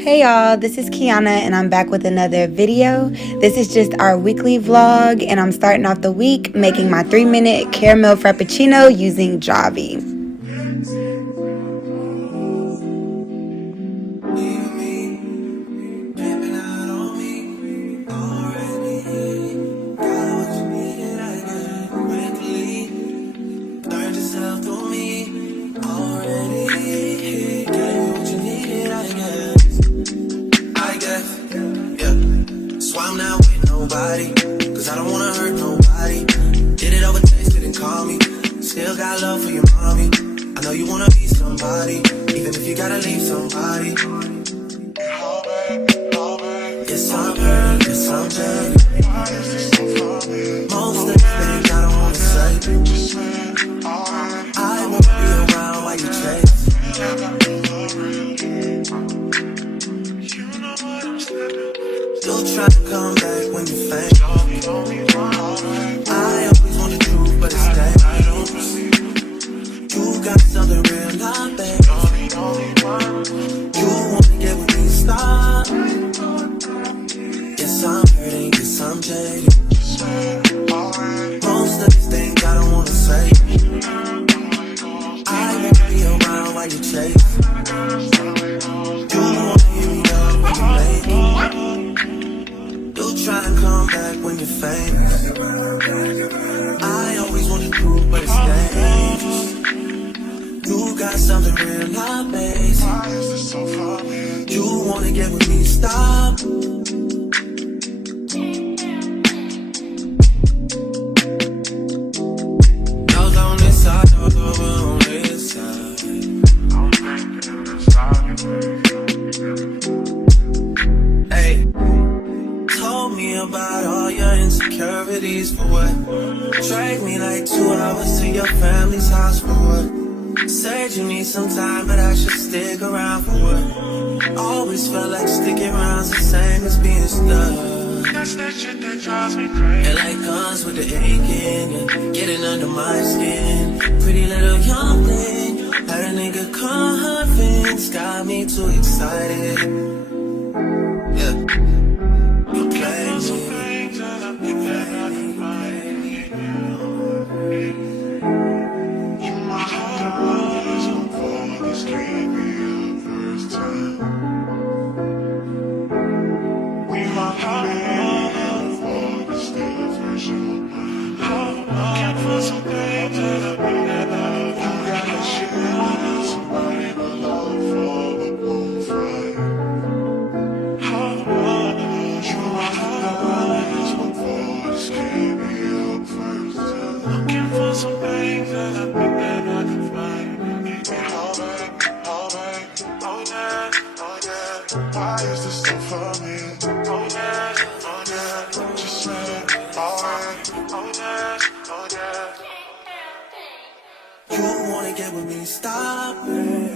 Hey y'all, this is Kiana and I'm back with another video. This is just our weekly vlog and I'm starting off the week making my 3-minute caramel frappuccino using Javi. Cause I don't wanna hurt nobody. Did it over text, didn't call me. Still got love for your mommy. I know you wanna be somebody, even if you gotta leave somebody. Yes, I'm hurt, yes, I'm dead. Most of the things I don't wanna say. I won't be around while you chase. You'll try to come back when you faint. I always want the truth, but it's dangerous. You got something real, not bad. You wanna get with me, stop. Yes, I'm hurting, yes, I'm jaded. Most of these things I don't wanna say. I won't be around while you chase. You wanna hear me up when you make it. You'll try and come back when you're famous. I always want the truth, but it's dangerous. You got something real, not basic. You wanna get with me, stop. Those on this side, those over on this side. Hey, told me about all your insecurities for what? Drag me like 2 hours to your family's house for what? Said you need some time, but I should stick around for what? Always felt like sticking around's the same as being stuck. That's that shit that drives me crazy. It like guns with the aching and getting under my skin. Pretty little young thing, had a nigga convinced, got me too excited. Yeah, you play me. You wanna get with me, stop it.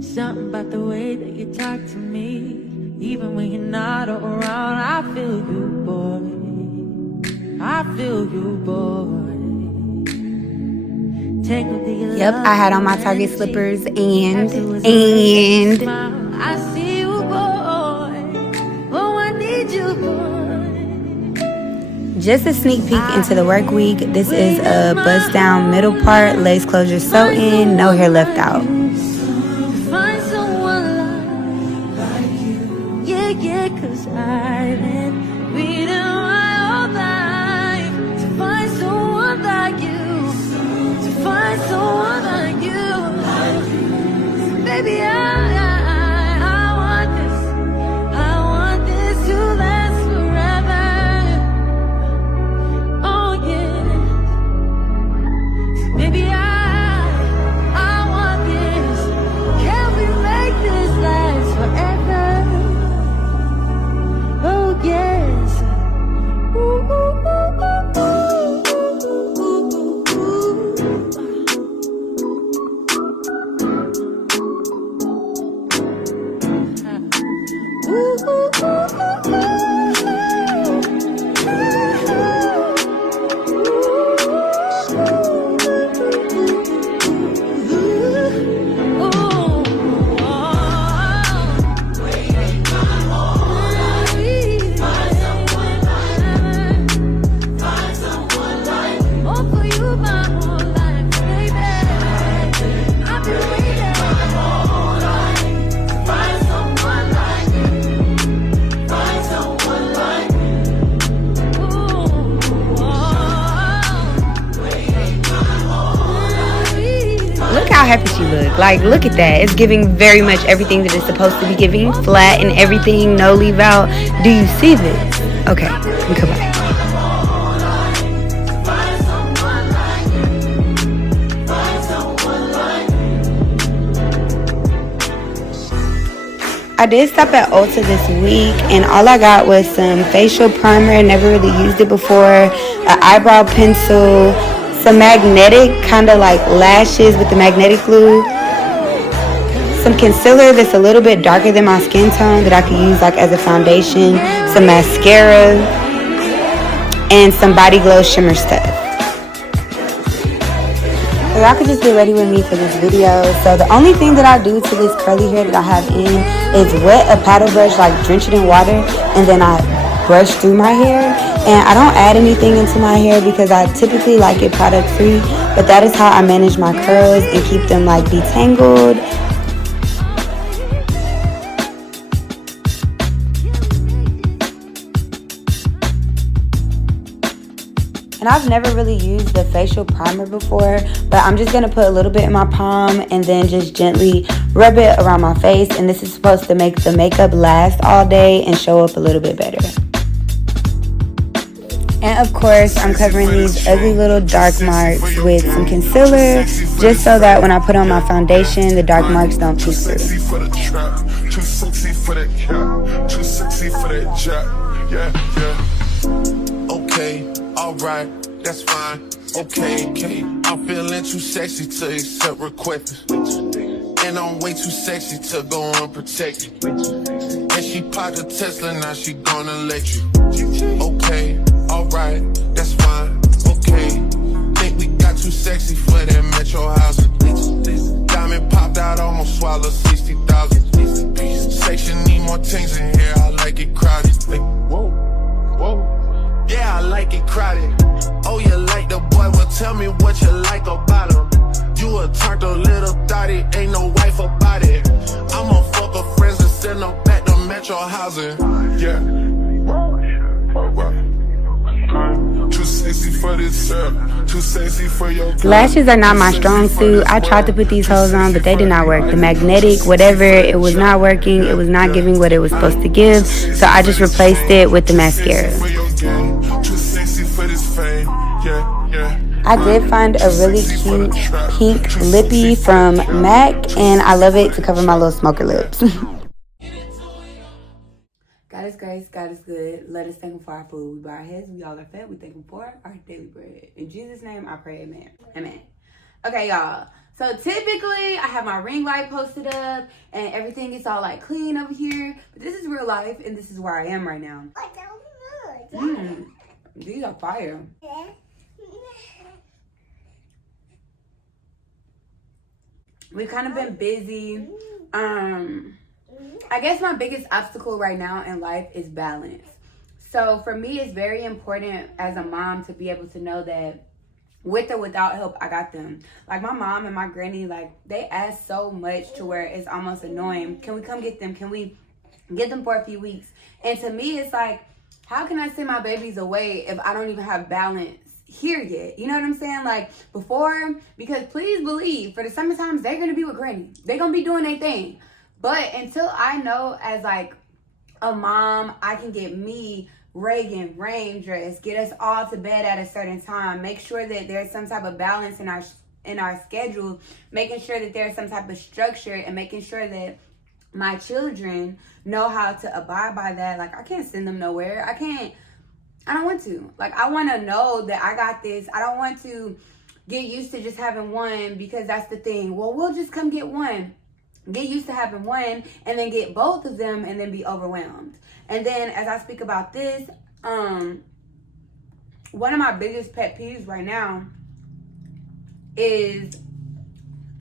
Something about the way that you talk to me, even when you're not around, I feel you, boy. I feel you, boy. Yep, I had on my Target slippers and I see you, boy. Oh, I need you, boy. just a sneak peek into the work week. This is a bust down middle part, lace closure sew in, no hair left out. Find someone like you. Yeah, cause I've been reading my whole life to find someone like you. To find someone like you. Baby, I want this to last forever. Oh yeah. Baby, I want this. Can we make this last forever? Oh yeah. happy she look. Like, look at that. It's giving very much everything that it's supposed to be giving. Flat and everything, no leave out. Do you see this? Okay, let me come back. I did stop at Ulta this week, and all I got was some facial primer. Never really used it before. An eyebrow pencil, some magnetic kind of like lashes with the magnetic glue, some concealer that's a little bit darker than my skin tone that I could use like as a foundation, some mascara, and some body glow shimmer stuff. So y'all could just get ready with me for this video. So the only thing that I do to this curly hair that I have in is wet a paddle brush, like drench it in water, and then I brush through my hair. And I don't add anything into my hair because I typically like it product free, but that is how I manage my curls and keep them like detangled. And I've never really used the facial primer before, but I'm just going to put a little bit in my palm and then just gently rub it around my face. And this is supposed to make the makeup last all day and show up a little bit better. And of course, I'm covering these ugly little dark marks with some concealer, just so that when I put on my foundation, the dark marks don't peek through. Too sexy for that cap, too sexy for that jack. Yeah. Okay, alright, that's fine. Okay, I'm feeling too sexy to accept requests. And I'm way too sexy to go unprotected. And she popped a Tesla, now she gonna let you. Okay, alright, that's fine. Okay, think we got too sexy for that metro housing. Diamond popped out, almost swallowed 60,000. Section need more tingz in here, I like it crowded. Whoa. Yeah, I like it crowded. Oh, you like the boy? Well, tell me what you like about him. You a turned a little thotty, ain't no wife about it. I'ma fuck her friends and send them back to metro housing. Yeah. Too sexy for this too sexy for your Lashes are not my strong suit. I tried to put these hoes on, but they did not work. The magnetic, whatever, it was not working. It was not giving what it was supposed to give. So I just replaced it with the mascara. Too sexy for this fame. Yeah. I did find a really cute pink lippy from MAC, and I love it to cover my little smoker lips. God is grace, God is good. Let us thank him for our food. We bow our heads, we all are fed, we thank him for our daily bread. In Jesus' name I pray, amen. Amen. Okay, y'all. So typically I have my ring light posted up and everything is all like clean over here. But this is real life and this is where I am right now. These are fire. We've kind of been busy. I guess my biggest obstacle right now in life is balance. So for me, it's very important as a mom to be able to know that with or without help, I got them. Like my mom and my granny, like they ask so much to where it's almost annoying. Can we come get them? Can we get them for a few weeks? And to me, it's like, how can I send my babies away if I don't even have balance here yet? You know what I'm saying? Like before, because please believe, for the summertime, they're going to be with granny. They're going to be doing their thing. But until I know as like a mom, I can get me, Reagan, rain dress, get us all to bed at a certain time, make sure that there's some type of balance in our schedule, making sure that there's some type of structure and making sure that my children know how to abide by that. Like I can't send them nowhere. I don't want to. Like I want to know that I got this. I don't want to get used to just having one because that's the thing. Well, we'll just come get one. Get used to having one and then get both of them and then be overwhelmed. And then as I speak about this, one of my biggest pet peeves right now is,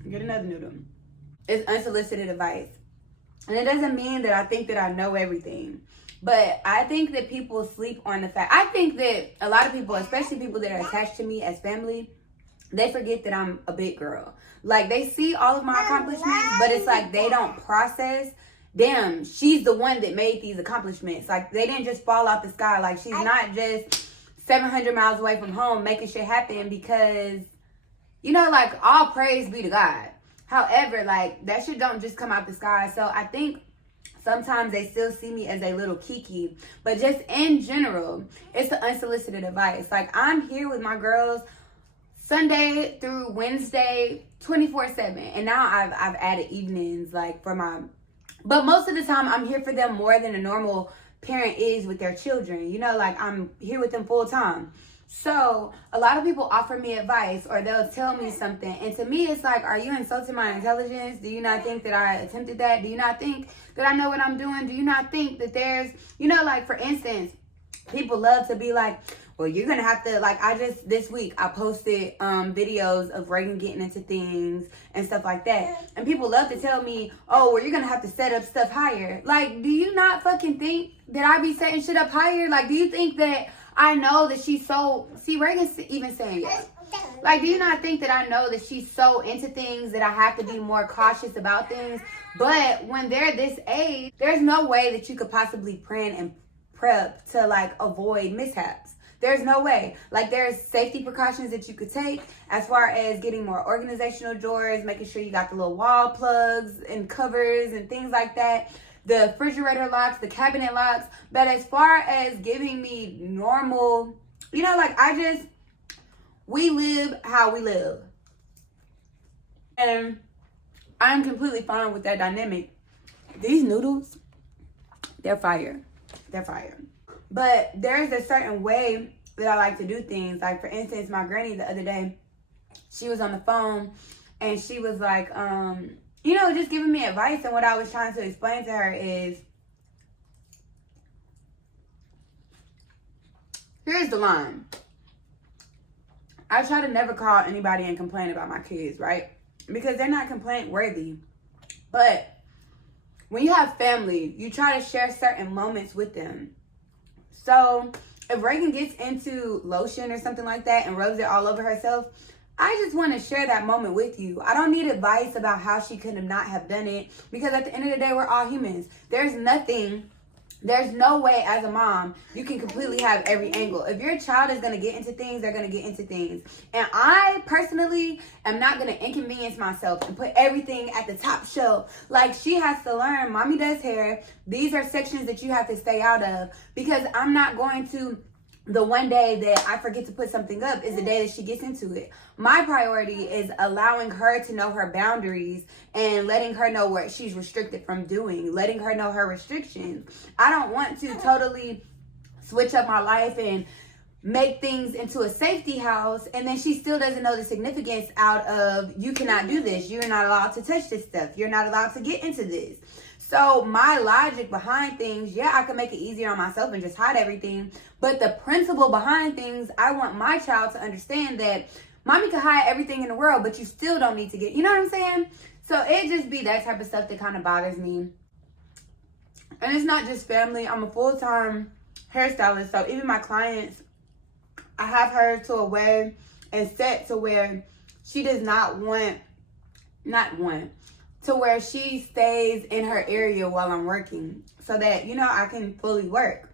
get another noodle, is unsolicited advice. And it doesn't mean that I think that I know everything. But I think that people sleep on the fact. I think that a lot of people, especially people that are attached to me as family, they forget that I'm a big girl. Like they see all of my accomplishments, but it's like they don't process, damn, she's the one that made these accomplishments. Like they didn't just fall out the sky. Like she's not just 700 miles away from home making shit happen because, you know, like all praise be to God. However, like, that shit don't just come out the sky. So I think sometimes they still see me as a little kiki. But just in general, it's the unsolicited advice. Like, I'm here with my girls Sunday through Wednesday, 24/7. And now I've added evenings, like, for my... But most of the time, I'm here for them more than a normal parent is with their children. You know, like, I'm here with them full time. So a lot of people offer me advice, or they'll tell me something, and to me it's like, are you insulting my intelligence? Do you not think that I attempted that? Do you not think that I know what I'm doing? Do you not think that there's, you know, like, for instance, people love to be like, well, you're gonna have to, like, this week I posted videos of Reagan getting into things and stuff like that, and people love to tell me, oh, well, you're gonna have to set up stuff higher. Like, do you not fucking think that I be setting shit up higher? Like, do you think that I know that she's so... See, Reagan's even saying it. Like, do you not think that I know that she's so into things that I have to be more cautious about things? But when they're this age, there's no way that you could possibly plan and prep to, like, avoid mishaps. There's no way. Like, there's safety precautions that you could take as far as getting more organizational drawers, making sure you got the little wall plugs and covers and things like that. The refrigerator locks, the cabinet locks. But as far as giving me normal, you know, like, we live how we live. And I'm completely fine with that dynamic. These noodles, they're fire. They're fire. But there's a certain way that I like to do things. Like, for instance, my granny the other day, she was on the phone and she was like, you know, just giving me advice. And what I was trying to explain to her is, here's the line. I try to never call anybody and complain about my kids, right? Because they're not complaint worthy. But when you have family, you try to share certain moments with them. So if Reagan gets into lotion or something like that and rubs it all over herself, I just want to share that moment with you. I don't need advice about how she could have not have done it, because at the end of the day, we're all humans. There's no way as a mom you can completely have every angle. If your child is going to get into things, they're going to get into things. And I personally am not going to inconvenience myself and put everything at the top shelf. Like, she has to learn, mommy does hair. These are sections that you have to stay out of, because I'm not going to... The one day that I forget to put something up is the day that she gets into it. My priority is allowing her to know her boundaries and letting her know what she's restricted from doing, letting her know her restrictions. I don't want to totally switch up my life and make things into a safety house, and then she still doesn't know the significance out of, you cannot do this. You're not allowed to touch this stuff. You're not allowed to get into this. So my logic behind things, yeah, I can make it easier on myself and just hide everything. But the principle behind things, I want my child to understand that mommy can hide everything in the world, but you still don't need to get, you know what I'm saying? So it just be that type of stuff that kind of bothers me. And it's not just family. I'm a full-time hairstylist. So even my clients, I have her to a way and set to where she does not want to where she stays in her area while I'm working, so that, you know, I can fully work.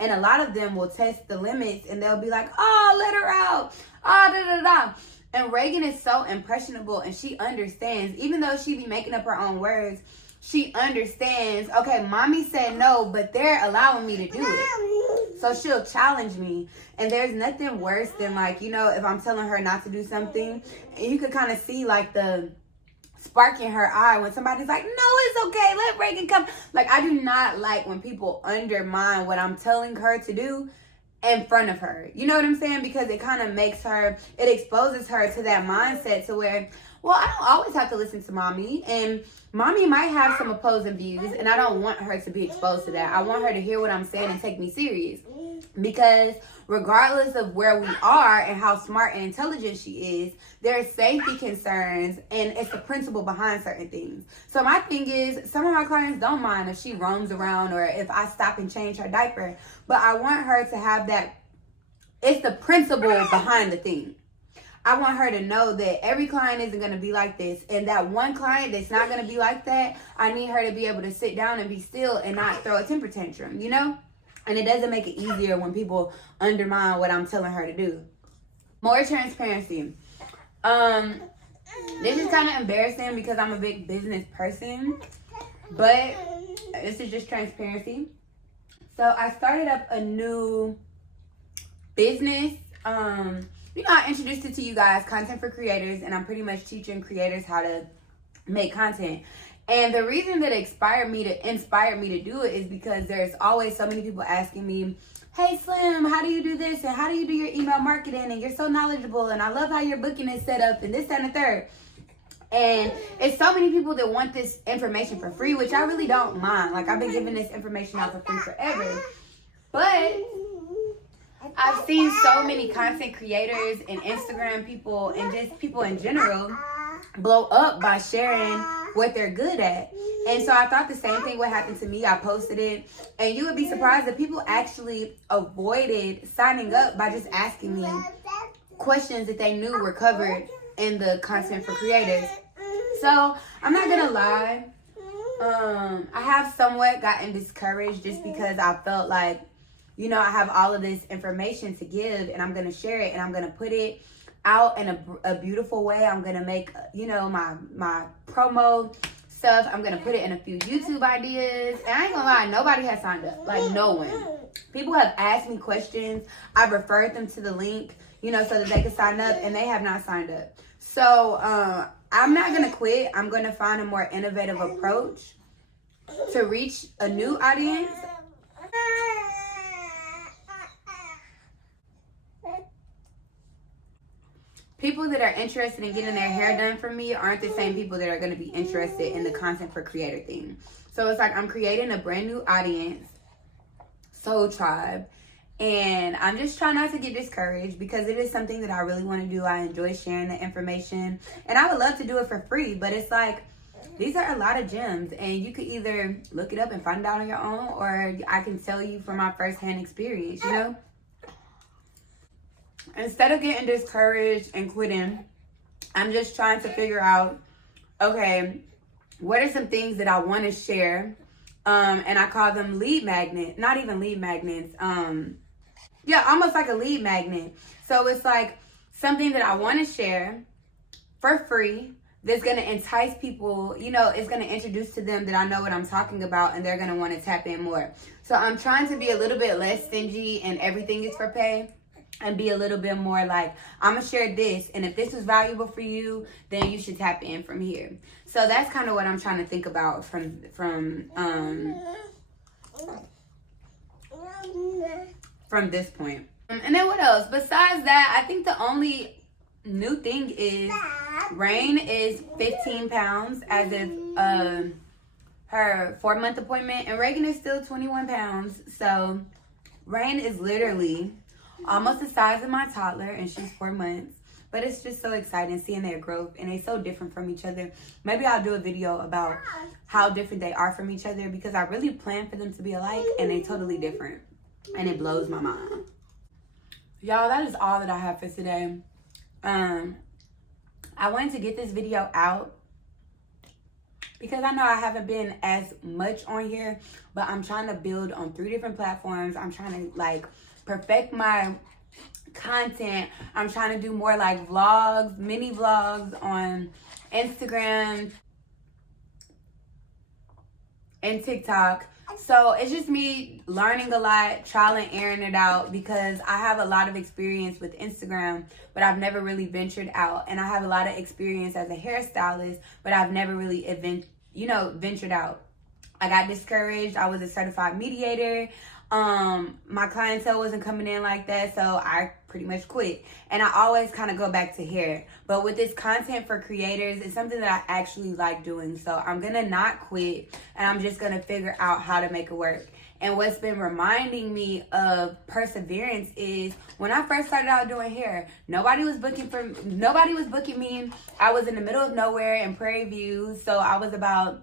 And a lot of them will test the limits and they'll be like, oh, let her out. Oh, da da da. And Reagan is so impressionable, and she understands, even though she be making up her own words, she understands, okay, mommy said no, but they're allowing me to do it. So she'll challenge me. And there's nothing worse than, like, you know, if I'm telling her not to do something, and you could kind of see, like, the spark in her eye when somebody's like, no, it's okay, let Reagan come. Like, I do not like when people undermine what I'm telling her to do in front of her. You know what I'm saying? Because it kind of makes her, it exposes her to that mindset to where, well, I don't always have to listen to mommy, and mommy might have some opposing views, and I don't want her to be exposed to that. I want her to hear what I'm saying and take me serious, because regardless of where we are and how smart and intelligent she is, there's safety concerns, and it's the principle behind certain things. So my thing is, some of my clients don't mind if she roams around or if I stop and change her diaper, but I want her to have that, it's the principle behind the thing. I want her to know that every client isn't going to be like this, and that one client that's not going to be like that, I need her to be able to sit down and be still and not throw a temper tantrum, you know? And it doesn't make it easier when people undermine what I'm telling her to do. More transparency. This is kind of embarrassing because I'm a big business person, but this is just transparency. So I started up a new business. I introduced it to you guys, content for creators, and I'm pretty much teaching creators how to make content. And the reason that inspired me to do it is because there's always so many people asking me, hey Slim, how do you do this? And how do you do your email marketing? And you're so knowledgeable. And I love how your booking is set up and this, that, and the third. And it's so many people that want this information for free, which I really don't mind. Like, I've been giving this information out for free forever. But I've seen so many content creators and Instagram people and just people in general blow up by sharing what they're good at. And so I thought the same thing would happen to me. I posted it, and you would be surprised that people actually avoided signing up by just asking me questions that they knew were covered in the content for creators. So I'm not gonna lie, I have somewhat gotten discouraged just because I felt like, I have all of this information to give, and I'm gonna share it, and I'm gonna put it out in a beautiful way. I'm gonna make my promo stuff. I'm gonna put it in a few YouTube ideas, and I ain't gonna lie, nobody has signed up. Like, no one. People have asked me questions. I've referred them to the link, so that they can sign up, and they have not signed up. So I'm not gonna quit. I'm gonna find a more innovative approach to reach a new audience. People that are interested in getting their hair done for me aren't the same people that are going to be interested in the content for creator thing. So it's like I'm creating a brand new audience, Soul Tribe, and I'm just trying not to get discouraged because it is something that I really want to do. I enjoy sharing the information, and I would love to do it for free, but it's like these are a lot of gems, and you could either look it up and find it out on your own, or I can tell you from my firsthand experience, Instead of getting discouraged and quitting, I'm just trying to figure out, okay, what are some things that I want to share? And I call them lead magnet, not even lead magnets. Almost like a lead magnet. So it's like something that I want to share for free that's going to entice people, it's going to introduce to them that I know what I'm talking about, and they're going to want to tap in more. So I'm trying to be a little bit less stingy and everything is for pay, and be a little bit more like, I'm going to share this, and if this is valuable for you, then you should tap in from here. So that's kind of what I'm trying to think about from this point. And then what else? Besides that, I think the only new thing is Rain is 15 pounds as of her 4-month appointment, and Reagan is still 21 pounds. So Rain is literally almost the size of my toddler, and she's 4 months. But it's just so exciting seeing their growth, and they're so different from each other. Maybe I'll do a video about how different they are from each other, because I really planned for them to be alike, and they're totally different, and it blows my mind. Y'all, that is all that I have for today. I wanted to get this video out because I know I haven't been as much on here, but I'm trying to build on 3 different platforms. I'm trying to perfect my content. I'm trying to do more vlogs, mini vlogs on Instagram and TikTok. So it's just me learning a lot, trial and erroring it out, because I have a lot of experience with Instagram, but I've never really ventured out. And I have a lot of experience as a hairstylist, but I've never really ventured out. I got discouraged. I was a certified mediator. My clientele wasn't coming in like that, so I pretty much quit. And I always kind of go back to hair. But with this content for creators, it's something that I actually like doing. So I'm gonna not quit, and I'm just gonna figure out how to make it work. And what's been reminding me of perseverance is when I first started out doing hair, nobody was booking me. I was in the middle of nowhere in Prairie View, so I was about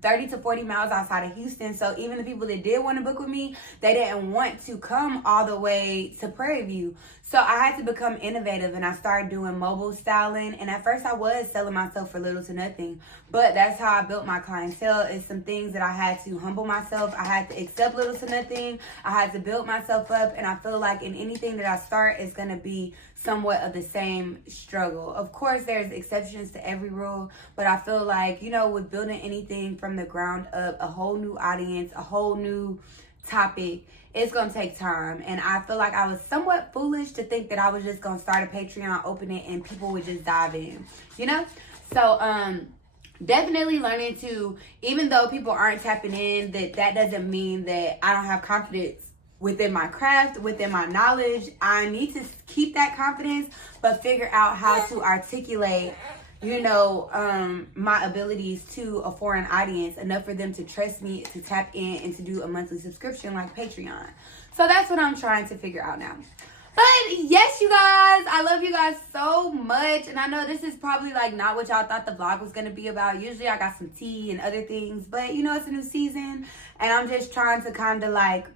30 to 40 miles outside of Houston. So even the people that did want to book with me, they didn't want to come all the way to Prairie View. So I had to become innovative, and I started doing mobile styling. And at first I was selling myself for little to nothing, but that's how I built my clientele. It's some things that I had to humble myself. I had to accept little to nothing. I had to build myself up. And I feel like in anything that I start, it's going to be somewhat of the same struggle. Of course, there's exceptions to every rule, but I feel like, you know, with building anything from the ground up, a whole new audience, a whole new topic, it's gonna take time. And I feel like I was somewhat foolish to think that I was just gonna start a Patreon, open it, and people would just dive in, you know? So definitely learning to, even though people aren't tapping in, that doesn't mean that I don't have confidence within my craft, within my knowledge. I need to keep that confidence, but figure out how to articulate, you know, my abilities to a foreign audience enough for them to trust me, to tap in, and to do a monthly subscription like Patreon. So that's what I'm trying to figure out now. But yes, you guys, I love you guys so much. And I know this is probably like not what y'all thought the vlog was going to be about. Usually I got some tea and other things, but you know, it's a new season, and I'm just trying to kind of like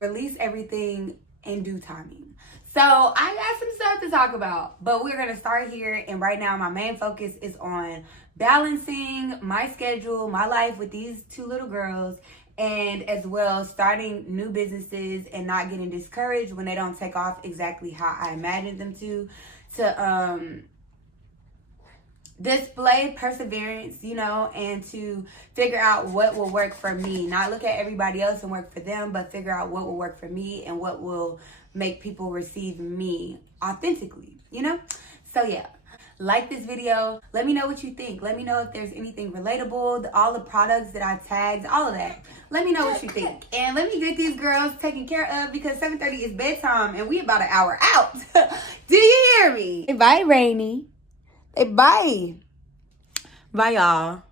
release everything in due timing. So I got some stuff to talk about, but we're gonna start here. And right now my main focus is on balancing my schedule, my life with these two little girls, and as well starting new businesses and not getting discouraged when they don't take off exactly how I imagined them to display perseverance, you know, and to figure out what will work for me. Not look at everybody else and work for them, but figure out what will work for me and what will make people receive me authentically, you know? So yeah, like this video. Let me know what you think. Let me know if there's anything relatable, all the products that I tagged, all of that. Let me know what you think. And let me get these girls taken care of because 7:30 is bedtime and we about an hour out. Do you hear me? Bye, Rainy. Bye. Bye, y'all.